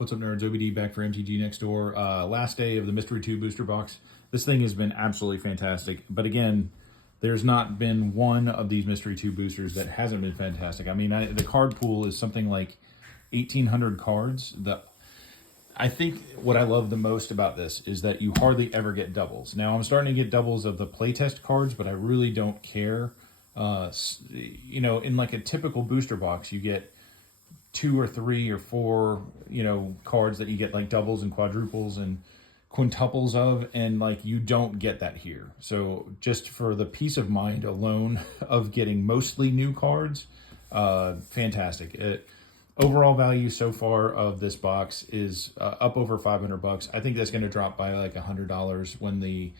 What's up, nerds? OBD back for MTG Next Door. Last day of the Mystery 2 booster box. This thing has been absolutely fantastic. But again, there's not been one of these Mystery 2 boosters that hasn't been fantastic. I mean, the card pool is something like 1,800 cards. I think what I love the most about this is that you hardly ever get doubles. Now, I'm starting to get doubles of the playtest cards, but I really don't care. In like a typical booster box, you get 2 or 3 or 4, cards that you get like doubles and quadruples and quintuples of, and like you don't get that here. So just for the peace of mind alone of getting mostly new cards, fantastic. Overall value so far of this box is up over $500. I think that's going to drop by like $100 when the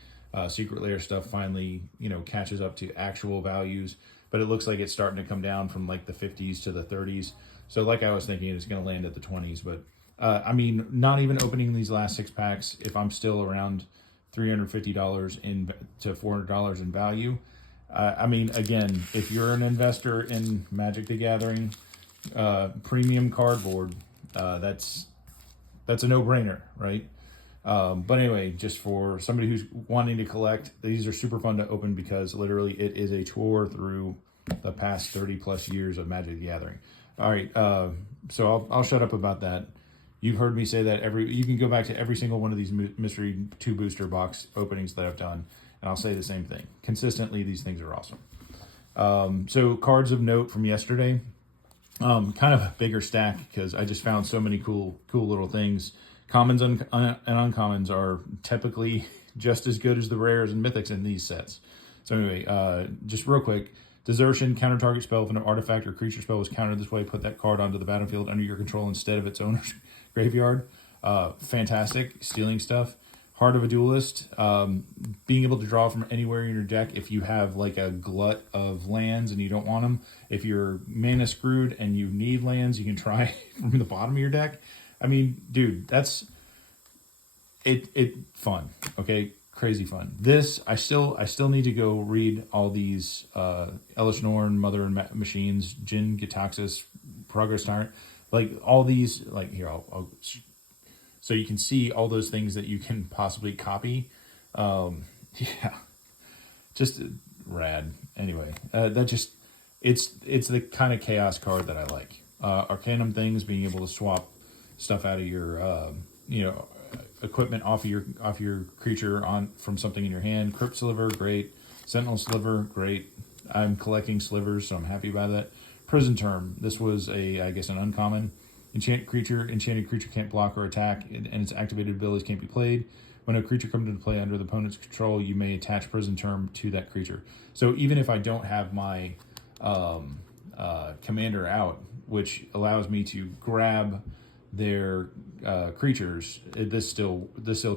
Secret Lair stuff finally, catches up to actual values. But it looks like it's starting to come down from like the 50s to the 30s. So like I was thinking, it's going to land at the 20s. But I mean, not even opening these last 6 packs, if I'm still around $350 to $400 in value. I mean, again, if you're an investor in Magic the Gathering premium cardboard, that's a no-brainer, right? But anyway, just for somebody who's wanting to collect, these are super fun to open because literally it is a tour through the past 30 plus years of Magic the Gathering. All right, so I'll shut up about that. You've heard me say that you can go back to every single one of these Mystery 2 booster box openings that I've done, and I'll say the same thing. Consistently, these things are awesome. So cards of note from yesterday. Kind of a bigger stack because I just found so many cool little things. Commons and uncommons are typically just as good as the rares and mythics in these sets. So anyway, just real quick, Desertion, counter target spell. If an artifact or creature spell was countered this way, put that card onto the battlefield under your control instead of its owner's graveyard. Fantastic, stealing stuff. Heart of a Duelist, being able to draw from anywhere in your deck if you have like a glut of lands and you don't want them. If you're mana screwed and you need lands, you can try from the bottom of your deck. I mean, dude, that's it fun, okay? Crazy fun. This, I still need to go read all these Elish Norn, Mother and Machines, Jin Gitaxis, Progress Tyrant, like all these, like here, I'll so you can see all those things that you can possibly copy. Yeah, just rad. Anyway, it's the kind of chaos card that I like. Arcanum things, being able to swap stuff out of your, equipment off your creature from something in your hand. Crypt Sliver, great. Sentinel Sliver, great. I'm collecting slivers, so I'm happy about that. Prison Term. This was I guess an uncommon. Enchanted creature can't block or attack, and its activated abilities can't be played. When a creature comes into play under the opponent's control, you may attach Prison Term to that creature. So even if I don't have my commander out, which allows me to grab their creatures, this still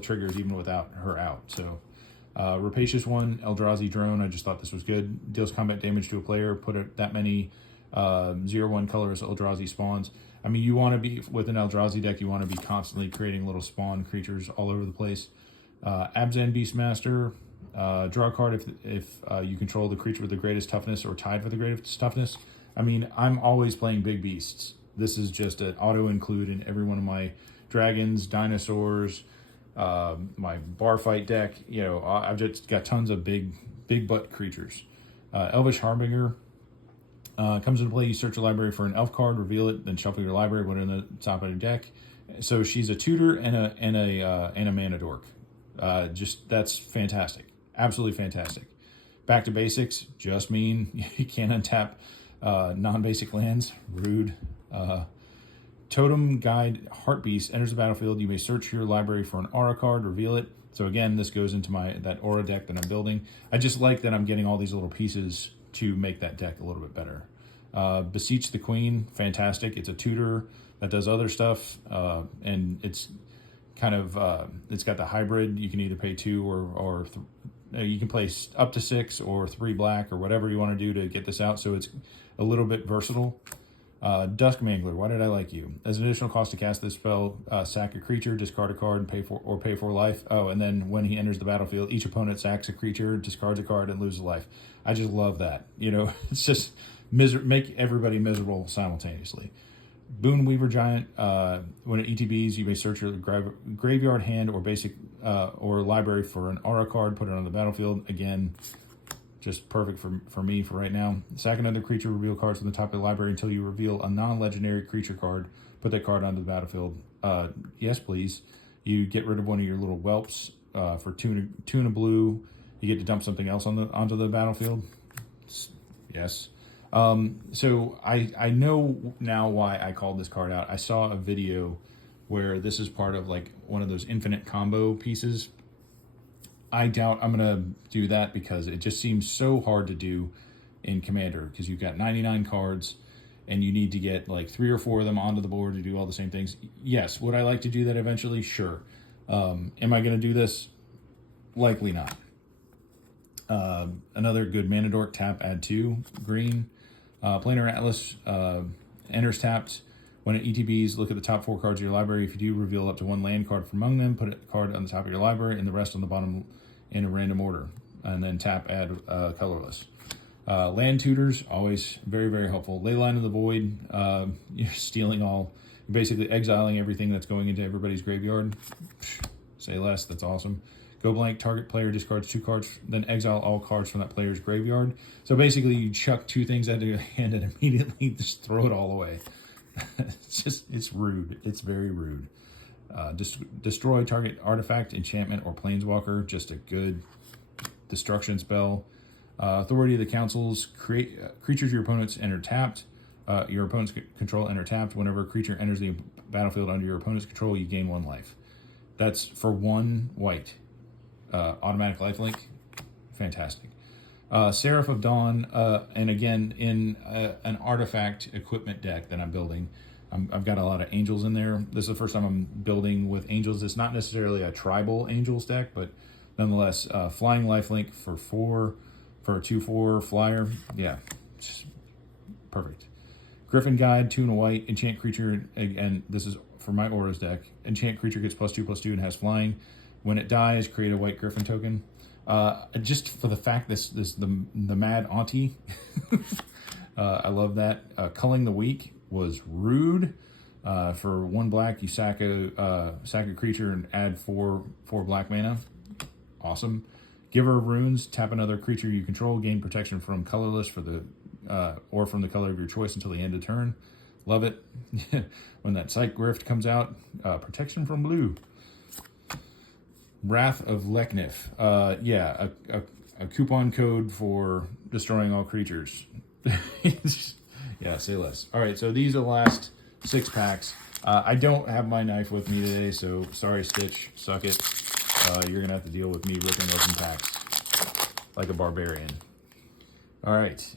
triggers even without her out. So Rapacious one, Eldrazi Drone. I just thought this was good. Deals combat damage to a player. Put that many 0/1 colorless Eldrazi spawns. I mean, you want to be, with an Eldrazi deck, you want to be constantly creating little spawn creatures all over the place. Abzan Beastmaster, draw a card if you control the creature with the greatest toughness or tied for the greatest toughness. I mean, I'm always playing big beasts. This is just an auto-include in every one of my dragons, dinosaurs, my bar fight deck. I've just got tons of big butt creatures. Elvish Harbinger. Comes into play, you search your library for an elf card, reveal it, then shuffle your library, put it in the top of your deck. So she's a tutor and a mana dork. That's fantastic. Absolutely fantastic. Back to basics, just mean you can't untap non-basic lands. Rude. Totem Guide Heartbeast enters the battlefield. You may search your library for an aura card, reveal it. So again, this goes into that aura deck that I'm building. I just like that I'm getting all these little pieces to make that deck a little bit better. Beseech the Queen, fantastic. It's a tutor that does other stuff, and it's kind of it's got the hybrid. You can either pay 2 or you can play up to 6 or 3 black or whatever you want to do to get this out. So it's a little bit versatile. Dusk Mangler, why did I like you? As an additional cost to cast this spell, sack a creature, discard a card, and pay for life. Oh, and then when he enters the battlefield, each opponent sacks a creature, discards a card, and loses life. I just love that. It's just make everybody miserable simultaneously. Boon Weaver Giant, when it ETBs, you may search your graveyard, hand, or basic or library for an aura card, put it on the battlefield. Again, just perfect for me for right now. Sack another creature, reveal cards from the top of the library until you reveal a non-legendary creature card. Put that card onto the battlefield. Yes, please. You get rid of one of your little whelps for two and a blue. You get to dump something else onto the battlefield. Yes. So I know now why I called this card out. I saw a video where this is part of like one of those infinite combo pieces. I doubt I'm going to do that because it just seems so hard to do in Commander because you've got 99 cards and you need to get like 3 or 4 of them onto the board to do all the same things. Yes. Would I like to do that eventually? Sure. Am I going to do this? Likely not. Another good mana dork, tap, add 2, green. Planar Atlas enters tapped. When it ETBs, look at the top 4 cards of your library. If you do, reveal up to 1 land card from among them. Put a card on the top of your library and the rest on the bottom in a random order. And then tap, add colorless. Land tutors, always very, very helpful. Leyline of the Void, you're stealing all, you're basically exiling everything that's going into everybody's graveyard. Say less, that's awesome. Go blank, target player discards 2 cards, then exile all cards from that player's graveyard. So basically you chuck 2 things out of your hand and immediately just throw it all away. It's rude. It's very rude. Destroy target artifact, enchantment, or planeswalker. Just a good destruction spell. Authority of the Councils. Create creatures your opponents enter tapped. Your opponent's control enter tapped. Whenever a creature enters the battlefield under your opponent's control, you gain 1 life. That's for 1 white. Automatic lifelink. Fantastic. Seraph of Dawn, and again, in an artifact equipment deck that I'm building, I've got a lot of angels in there. This is the first time I'm building with angels. It's not necessarily a tribal angels deck, but nonetheless, flying lifelink for 4, for a 2/4 flyer. Yeah, just perfect. Griffin Guide, 2 and a white, enchant creature, and this is for my auras deck. Enchant creature gets +2/+2 and has flying. When it dies, create a white Griffin token. Just for the fact the Mad Auntie, I love that. Culling the Weak was rude. For 1 black, you sack a creature and add 4 black mana. Awesome. Giver of Runes, tap another creature you control, gain protection from colorless for the or from the color of your choice until the end of turn. Love it. When that Psych Grift comes out, protection from blue. Wrath of Leknif. Yeah, a coupon code for destroying all creatures. Yeah, say less. All right, so these are the last 6 packs. I don't have my knife with me today, so sorry, Stitch. Suck it. You're going to have to deal with me ripping open packs like a barbarian. All right.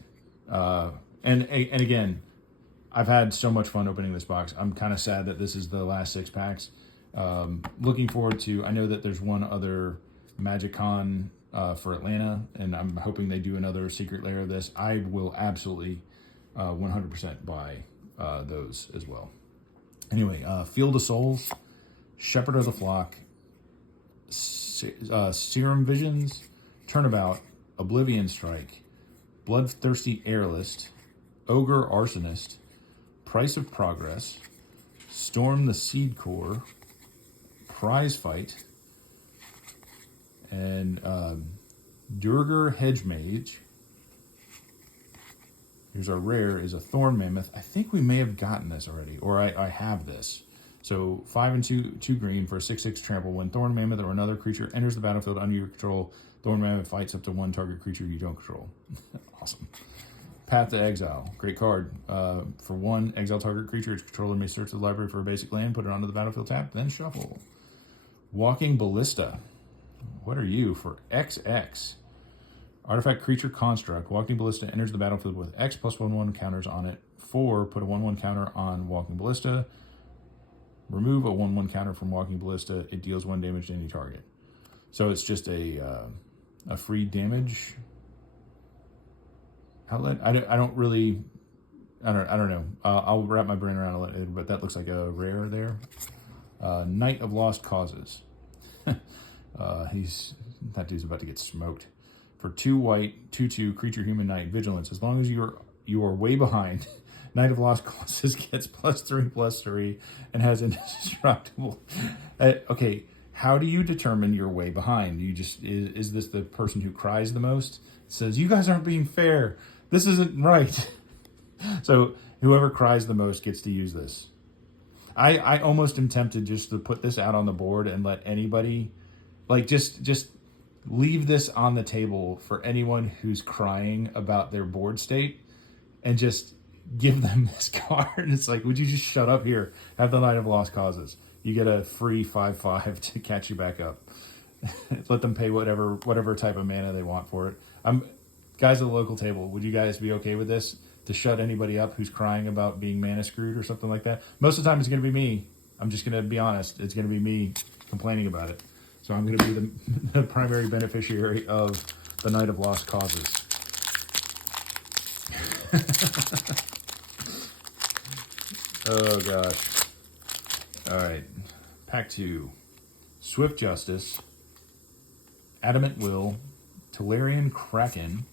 And again, I've had so much fun opening this box. I'm kind of sad that this is the last 6 packs. Looking forward to, I know that there's one other Magic Con for Atlanta, and I'm hoping they do another secret layer of this. I will absolutely 100% buy those as well. Anyway, Field of Souls, Shepherd of the Flock, Serum Visions, Turnabout, Oblivion Strike, Bloodthirsty Airlist, Ogre Arsonist, Price of Progress, Storm the Seed Core, Prize Fight, and Durgar Hedge Mage. Here's our rare, is a Thorn Mammoth. I think we may have gotten this already, or I have this. So 5 and 2 green for a 6/6 trample. When Thorn Mammoth or another creature enters the battlefield under your control, Thorn Mammoth fights up to 1 target creature you don't control. Awesome. Path to Exile. Great card. For 1, exile target creature. Its controller may search the library for a basic land, put it onto the battlefield tap, then shuffle. Walking Ballista. What are you? For XX. Artifact creature construct. Walking Ballista enters the battlefield with X +1/1 counters on it. 4, put a 1/1 counter on Walking Ballista. Remove a 1/1 counter from Walking Ballista. It deals 1 damage to any target. So it's just a free damage outlet. I don't know. I'll wrap my brain around it, but that looks like a rare there. Knight of Lost Causes. That dude's about to get smoked. For 2 white, 2/2 creature human knight vigilance. As long as you are way behind, Knight of Lost Causes gets +3/+3 and has indestructible. Okay, how do you determine your way behind? You just is this the person who cries the most? It says, you guys aren't being fair. This isn't right. So whoever cries the most gets to use this. I almost am tempted just to put this out on the board and let anybody, like, just leave this on the table for anyone who's crying about their board state, and just give them this card. It's like, would you just shut up here? Have the Knight of Lost Causes. You get a free 5/5 to catch you back up. Let them pay whatever type of mana they want for it. Guys at the local table, would you guys be okay with this? To shut anybody up who's crying about being mana screwed or something like that? Most of the time it's going to be me. I'm just going to be honest. It's going to be me complaining about it. So I'm going to be the primary beneficiary of the Knight of Lost Causes. Oh, gosh. All right. Pack 2. Swift Justice, Adamant Will, Tolarian Kraken,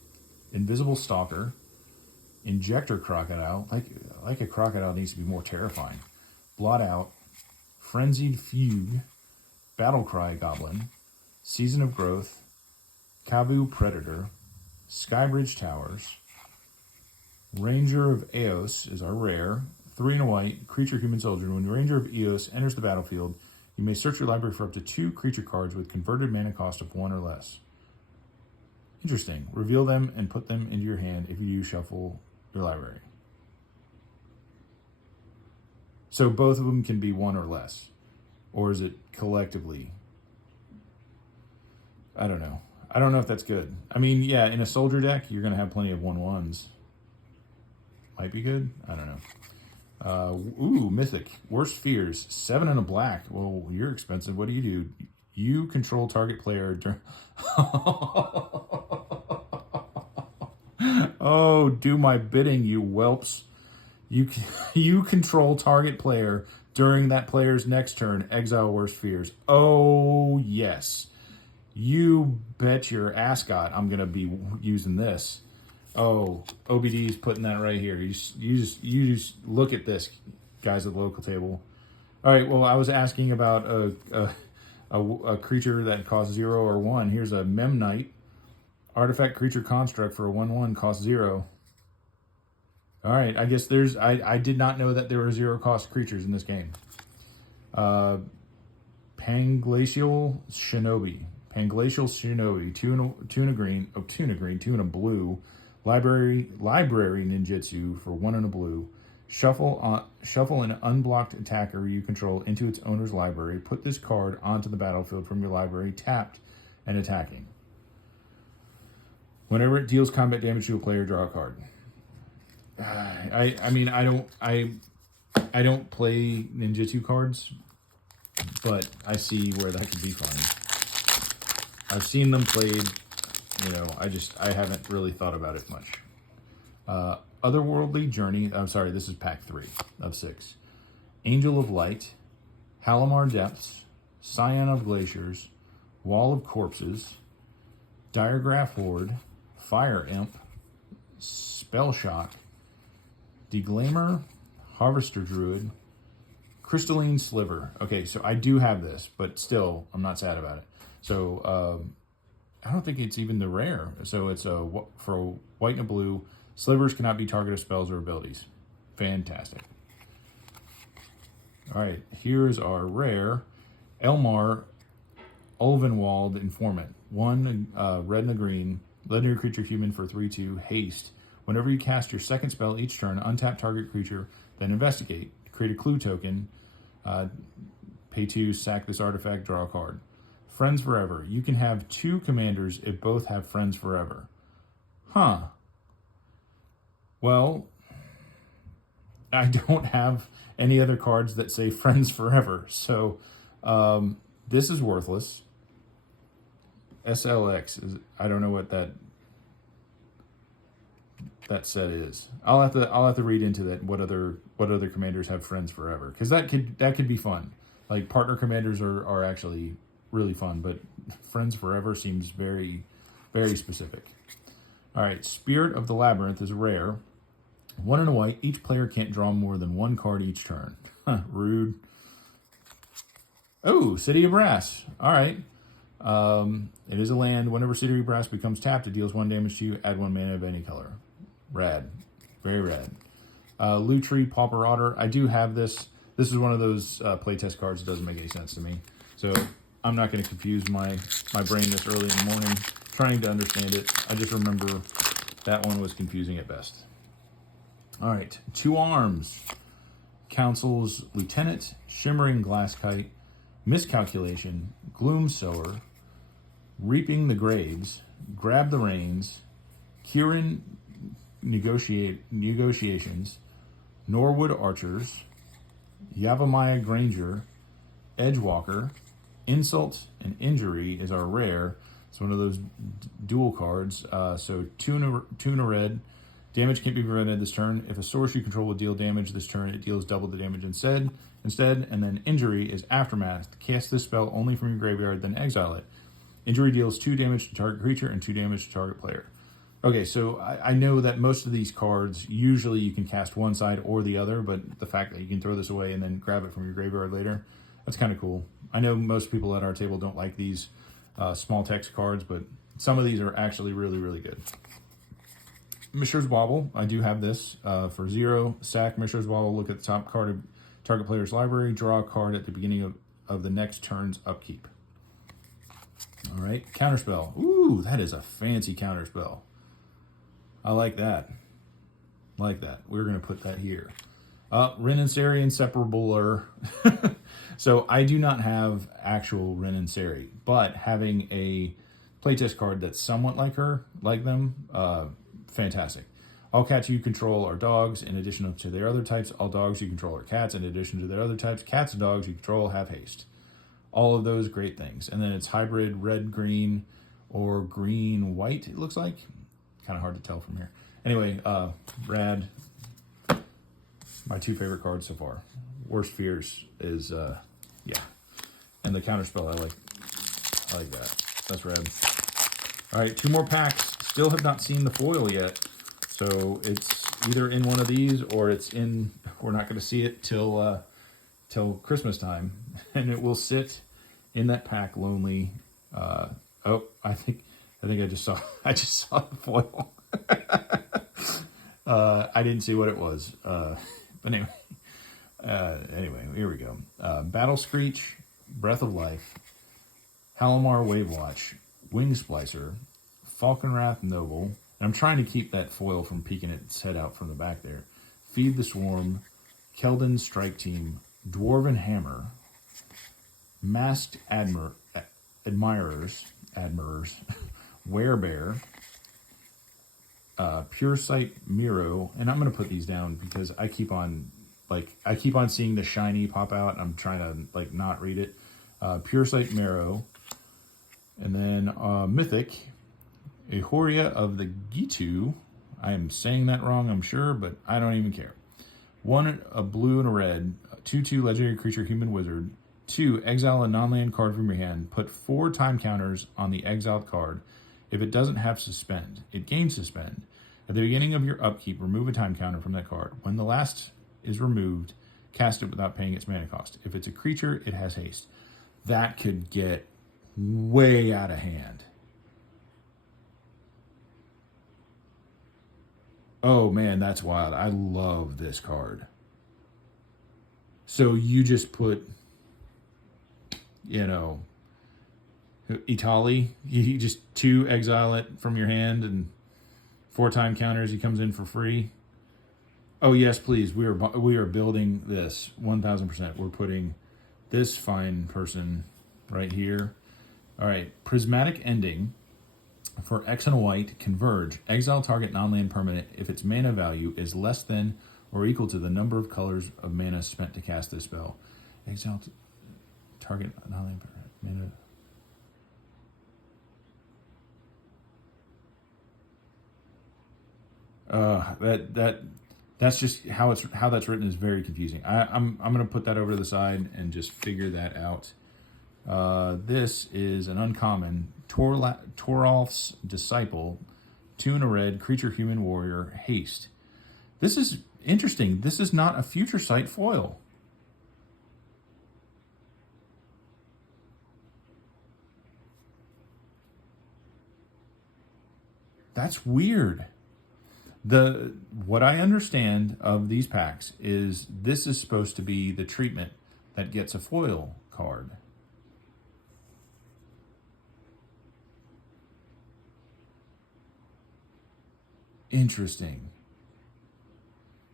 Invisible Stalker, Injector Crocodile, like a crocodile needs to be more terrifying. Blot Out, Frenzied Fugue, Battlecry Goblin, Season of Growth, Kabu Predator, Skybridge Towers, Ranger of Eos is our rare, 3 and a white, creature human soldier. When the Ranger of Eos enters the battlefield, you may search your library for up to 2 creature cards with converted mana cost of 1 or less. Interesting. Reveal them and put them into your hand if you shuffle your library. So both of them can be 1 or less. Or is it collectively? I don't know. I don't know if that's good. I mean, yeah, in a soldier deck, you're going to have plenty of 1/1s. Might be good. I don't know. Ooh, Mythic. Worst Fears. 7 and a black. Well, you're expensive. What do? You control target player during... Oh, do my bidding, you whelps. You control target player during that player's next turn. Exile Worst Fears. Oh, yes. You bet your ascot I'm going to be using this. Oh, OBD's putting that right here. You just look at this, guys at the local table. All right, well, I was asking about a creature that costs 0 or 1. Here's a Memnite. Artifact creature construct for a 1/1 costs 0. All right, I guess I did not know that there were 0 cost creatures in this game. Panglacial Shinobi. Panglacial Shinobi. 2 and a green. Oh, 2 and a green. 2 and a blue. Library Ninjutsu for 1 and a blue. Shuffle an unblocked attacker you control into its owner's library. Put this card onto the battlefield from your library, tapped and attacking. Whenever it deals combat damage to a player, draw a card. I mean, I don't play ninjutsu cards, but I see where that could be fun. I've seen them played. You know, I haven't really thought about it much. Otherworldly Journey. I'm sorry, this is pack 3 of 6. Angel of Light, Halimar Depths, Scion of Glaciers, Wall of Corpses, Diregraph Horde, Fire Imp, Spell Shock, Deglamer, Harvester Druid, Crystalline Sliver. Okay, so I do have this, but still, I'm not sad about it. So, I don't think it's even the rare. So it's for a white and a blue. Slivers cannot be target of spells or abilities. Fantastic. All right, here's our rare. Elmar Ulvenwald Informant. 1 red and a green. Legendary creature human for 3/2. Haste. Whenever you cast your second spell each turn, untap target creature, then investigate. Create a clue token. Pay 2, sack this artifact, draw a card. Friends Forever. You can have 2 commanders if both have Friends Forever. Huh. Well, I don't have any other cards that say Friends Forever. So, this is worthless. SLX is, I don't know what that set is. I'll have to read into that. What other commanders have Friends Forever? Because that could be fun. Like partner commanders are actually really fun, but Friends Forever seems very, very specific. All right, Spirit of the Labyrinth is rare. 1 and a white. Each player can't draw more than 1 card each turn. Rude. Oh, City of Brass. All right. It is a land. Whenever City of Brass becomes tapped, it deals 1 damage to you. Add 1 mana of any color. Rad. Very rad. Lutri, Pauper Otter. I do have this. This is one of those playtest cards that doesn't make any sense to me. So I'm not going to confuse my brain this early in the morning trying to understand it. I just remember that one was confusing at best. All right. 2 arms. Council's Lieutenant, Shimmering Glasskite, Miscalculation, Gloom Sower, Reaping the Graves, Grab the Reins, Kieran Negotiations, Norwood Archers, Yavimaya Granger, Edgewalker, Insult and Injury is our rare. It's one of those dual cards. So two in a red. Damage can't be prevented this turn. If a source you control will deal damage this turn, it deals double the damage instead. And then Injury is Aftermath. Cast this spell only from your graveyard, then exile it. Injury deals 2 damage to target creature and 2 damage to target player. Okay, so I know that most of these cards, usually you can cast one side or the other, but the fact that you can throw this away and then grab it from your graveyard later, that's kind of cool. I know most people at our table don't like these small text cards, but some of these are actually really, really good. Mishra's Wobble, I do have this for 0. Sack Mishra's Wobble, look at the top card of target player's library, draw a card at the beginning of the next turn's upkeep. All right, Counterspell. Ooh, that is a fancy Counterspell. I like that. We're going to put that here. Rin and Seri Inseparable. So I do not have actual Rin and Seri, but having a playtest card that's somewhat like them, fantastic. All cats you control are dogs in addition to their other types. All dogs you control are cats in addition to their other types. Cats and dogs you control have haste. All of those great things. And then it's hybrid red-green or green-white, it looks like. Kind of hard to tell from here. Anyway, rad. My 2 favorite cards so far. Worst Fears is, yeah. And the Counterspell, I like that. That's rad. All right, 2 more packs. Still have not seen the foil yet. So it's either in one of these or it's in, we're not going to see it till Christmas time. And it will sit in that pack lonely. Oh, I think I just saw the foil. I didn't see what it was. But anyway, here we go. Battle Screech, Breath of Life, Halimar Wavewatch, Wing Splicer, Falconwrath Noble. And I'm trying to keep that foil from peeking its head out from the back there. Feed the Swarm, Keldon Strike Team, Dwarven Hammer, Masked Admirers, Werebear, Pure Sight Miro, and I'm going to put these down because I keep on seeing the shiny pop out, and I'm trying to not read it. Pure Sight Miro, and then Mythic, Ehoria of the Gitu. I am saying that wrong, I'm sure, but I don't even care. 1 a blue and a red, 2/2 legendary creature human wizard. 2 exile a non-land card from your hand. Put 4 time counters on the exiled card. If it doesn't have suspend, it gains suspend. At the beginning of your upkeep, remove a time counter from that card. When the last is removed, cast it without paying its mana cost. If it's a creature, it has haste. That could get way out of hand. Oh man, that's wild. I love this card. So you just put, Itali, you just 2 exile it from your hand and 4 time counters, he comes in for free. Oh yes, please. We are building this 1000%. We're putting this fine person right here. All right, Prismatic Ending for X and a white. Converge. Exile target non-land permanent if its mana value is less than or equal to the number of colors of mana spent to cast this spell. Exile target non-land permanent mana. That's just how that's written is very confusing. I'm gonna put that over to the side and just figure that out. This is an uncommon Toralf's Disciple, 2 and a red, creature human warrior, haste. This is interesting. This is not a Future Sight foil. That's weird. What I understand of these packs is this is supposed to be the treatment that gets a foil card. Interesting.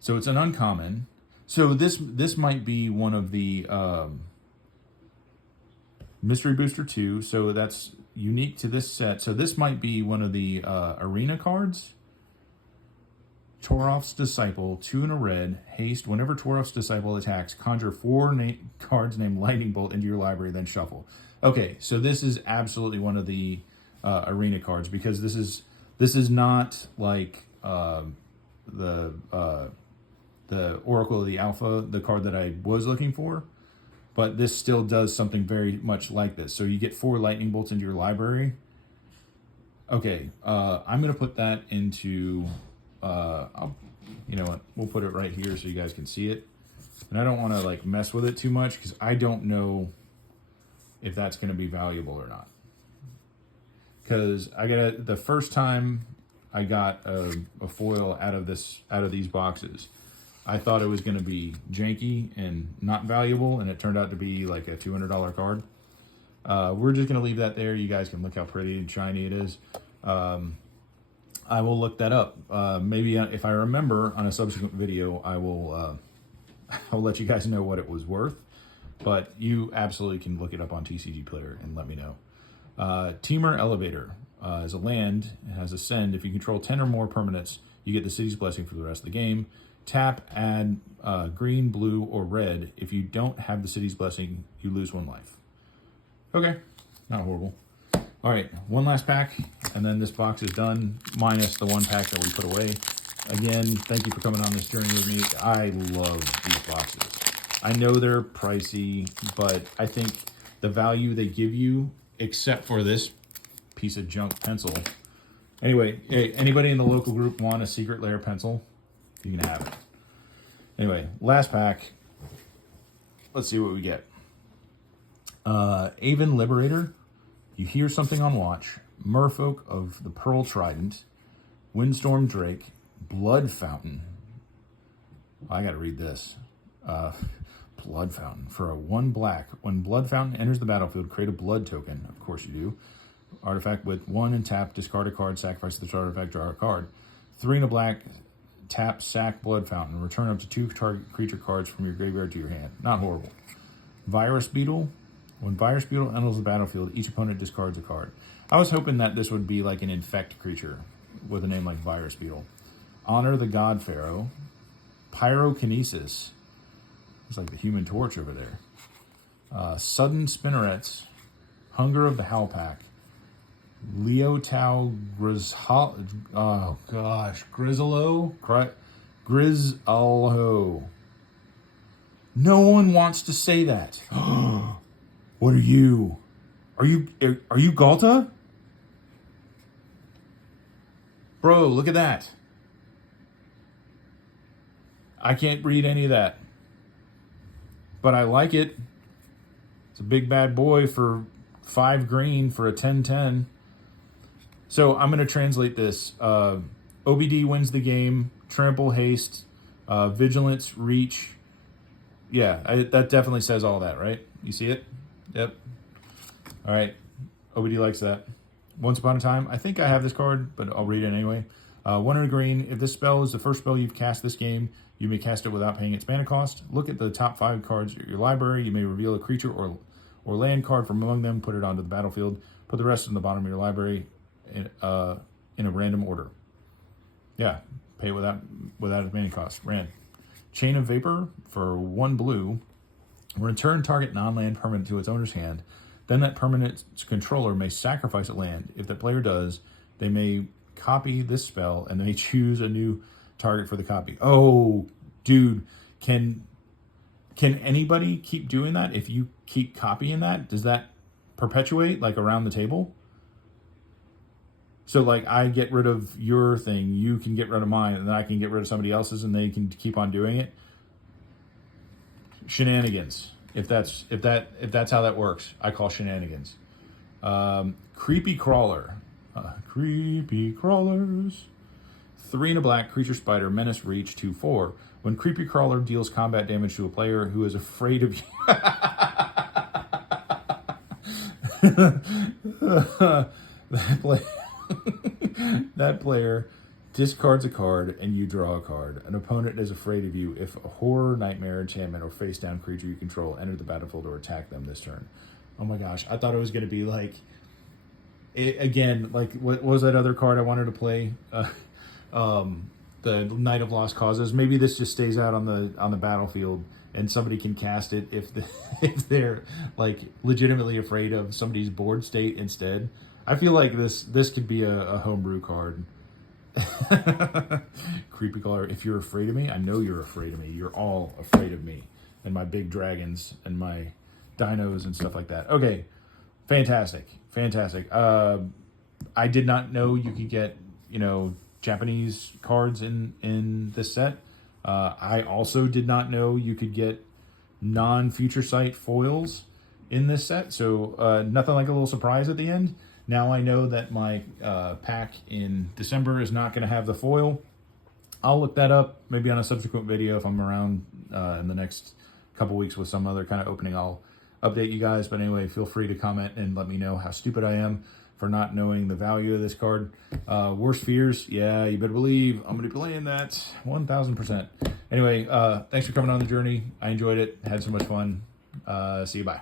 So it's an uncommon. So this might be one of the Mystery Booster 2. So that's unique to this set. So this might be one of the arena cards. Toroff's Disciple, 2 in a red, haste. Whenever Toroff's Disciple attacks, conjure 4 cards named Lightning Bolt into your library, then shuffle. Okay, so this is absolutely one of the arena cards, because this is not like the Oracle of the Alpha, the card that I was looking for, but this still does something very much like this. So you get 4 Lightning Bolts into your library. Okay, I'm going to put that into... you know what, we'll put it right here so you guys can see it. And I don't want to like mess with it too much because I don't know if that's going to be valuable or not. Because the first time I got a foil out of these boxes, I thought it was going to be janky and not valuable, and it turned out to be like a $200 card. We're just going to leave that there. You guys can look how pretty and shiny it is. I will look that up. Maybe if I remember on a subsequent video, I will I'll let you guys know what it was worth. But you absolutely can look it up on TCG Player and let me know. Teamer Elevator is a land. It has Ascend. If you control 10 or more permanents, you get the City's Blessing for the rest of the game. Tap, add green, blue, or red. If you don't have the City's Blessing, you lose 1 life. Okay, not horrible. All right, one last pack, and then this box is done, minus the 1 pack that we put away. Again, thank you for coming on this journey with me. I love these boxes. I know they're pricey, but I think the value they give you, except for this piece of junk pencil. Anyway, hey, anybody in the local group want a Secret Lair pencil? You can have it. Anyway, last pack. Let's see what we get. Avon Liberator. You hear something on watch. Merfolk of the Pearl Trident. Windstorm Drake. Blood Fountain. I gotta read this. Blood Fountain. For a 1 black. When Blood Fountain enters the battlefield, create a blood token. Of course you do. Artifact with 1 and tap. Discard a card. Sacrifice this artifact. Draw a card. 3 and a black. Tap. Sack Blood Fountain. Return up to 2 target creature cards from your graveyard to your hand. Not horrible. Virus Beetle. When Virus Beetle enters the battlefield, each opponent discards a card. I was hoping that this would be like an infect creature with a name like Virus Beetle. Honor the God Pharaoh. Pyrokinesis. It's like the Human Torch over there. Sudden Spinnerets. Hunger of the Howlpack. Leotau Grizzlo. Oh gosh. Grizzlo. No one wants to say that. What are you? Are you Galta? Bro, look at that. I can't read any of that. But I like it. It's a big bad boy for 5 green for a 10/10. So I'm going to translate this. OBD wins the game. Trample, haste, vigilance, reach. Yeah, that definitely says all that, right? You see it? Yep. All right. OBD likes that. Once Upon a Time. I think I have this card, but I'll read it anyway. 1 in a green. If this spell is the first spell you've cast this game, you may cast it without paying its mana cost. Look at the top 5 cards of your library. You may reveal a creature or land card from among them. Put it onto the battlefield. Put the rest in the bottom of your library in a random order. Yeah. Pay without its mana cost. Ran. Chain of Vapor for 1 blue. Return target non-land permanent to its owner's hand. Then that permanent's controller may sacrifice a land. If the player does, they may copy this spell and they choose a new target for the copy. Oh, dude, can anybody keep doing that? If you keep copying that, does that perpetuate like around the table? So like I get rid of your thing, you can get rid of mine, and then I can get rid of somebody else's, and they can keep on doing it. Shenanigans. If that's how that works, I call shenanigans. Creepy crawler. Creepy crawlers. 3 and a black, creature spider, menace, reach, 2/4. When creepy crawler deals combat damage to a player who is afraid of you. That player discards a card and you draw a card. An opponent is afraid of you if a horror, nightmare, enchantment, or face down creature you control enter the battlefield or attack them this turn. Oh my gosh, I thought it was going to be like, again, like what was that other card I wanted to play? The Knight of Lost Causes. Maybe this just stays out on the battlefield and somebody can cast it if they're like legitimately afraid of somebody's board state instead. I feel like this could be a homebrew card. Creepy crawler. If you're afraid of me, I know you're afraid of me. You're all afraid of me and my big dragons and my dinos and stuff like that. Okay, fantastic. I did not know you could get, Japanese cards in this set. I also did not know you could get non-future sight foils in this set. So nothing like a little surprise at the end. Now I know that my pack in December is not going to have the foil. I'll look that up maybe on a subsequent video if I'm around in the next couple weeks with some other kind of opening. I'll update you guys. But anyway, feel free to comment and let me know how stupid I am for not knowing the value of this card. Worst fears, yeah, you better believe I'm going to be playing that 1000%. Anyway, thanks for coming on the journey. I enjoyed it. Had so much fun. See you. Bye.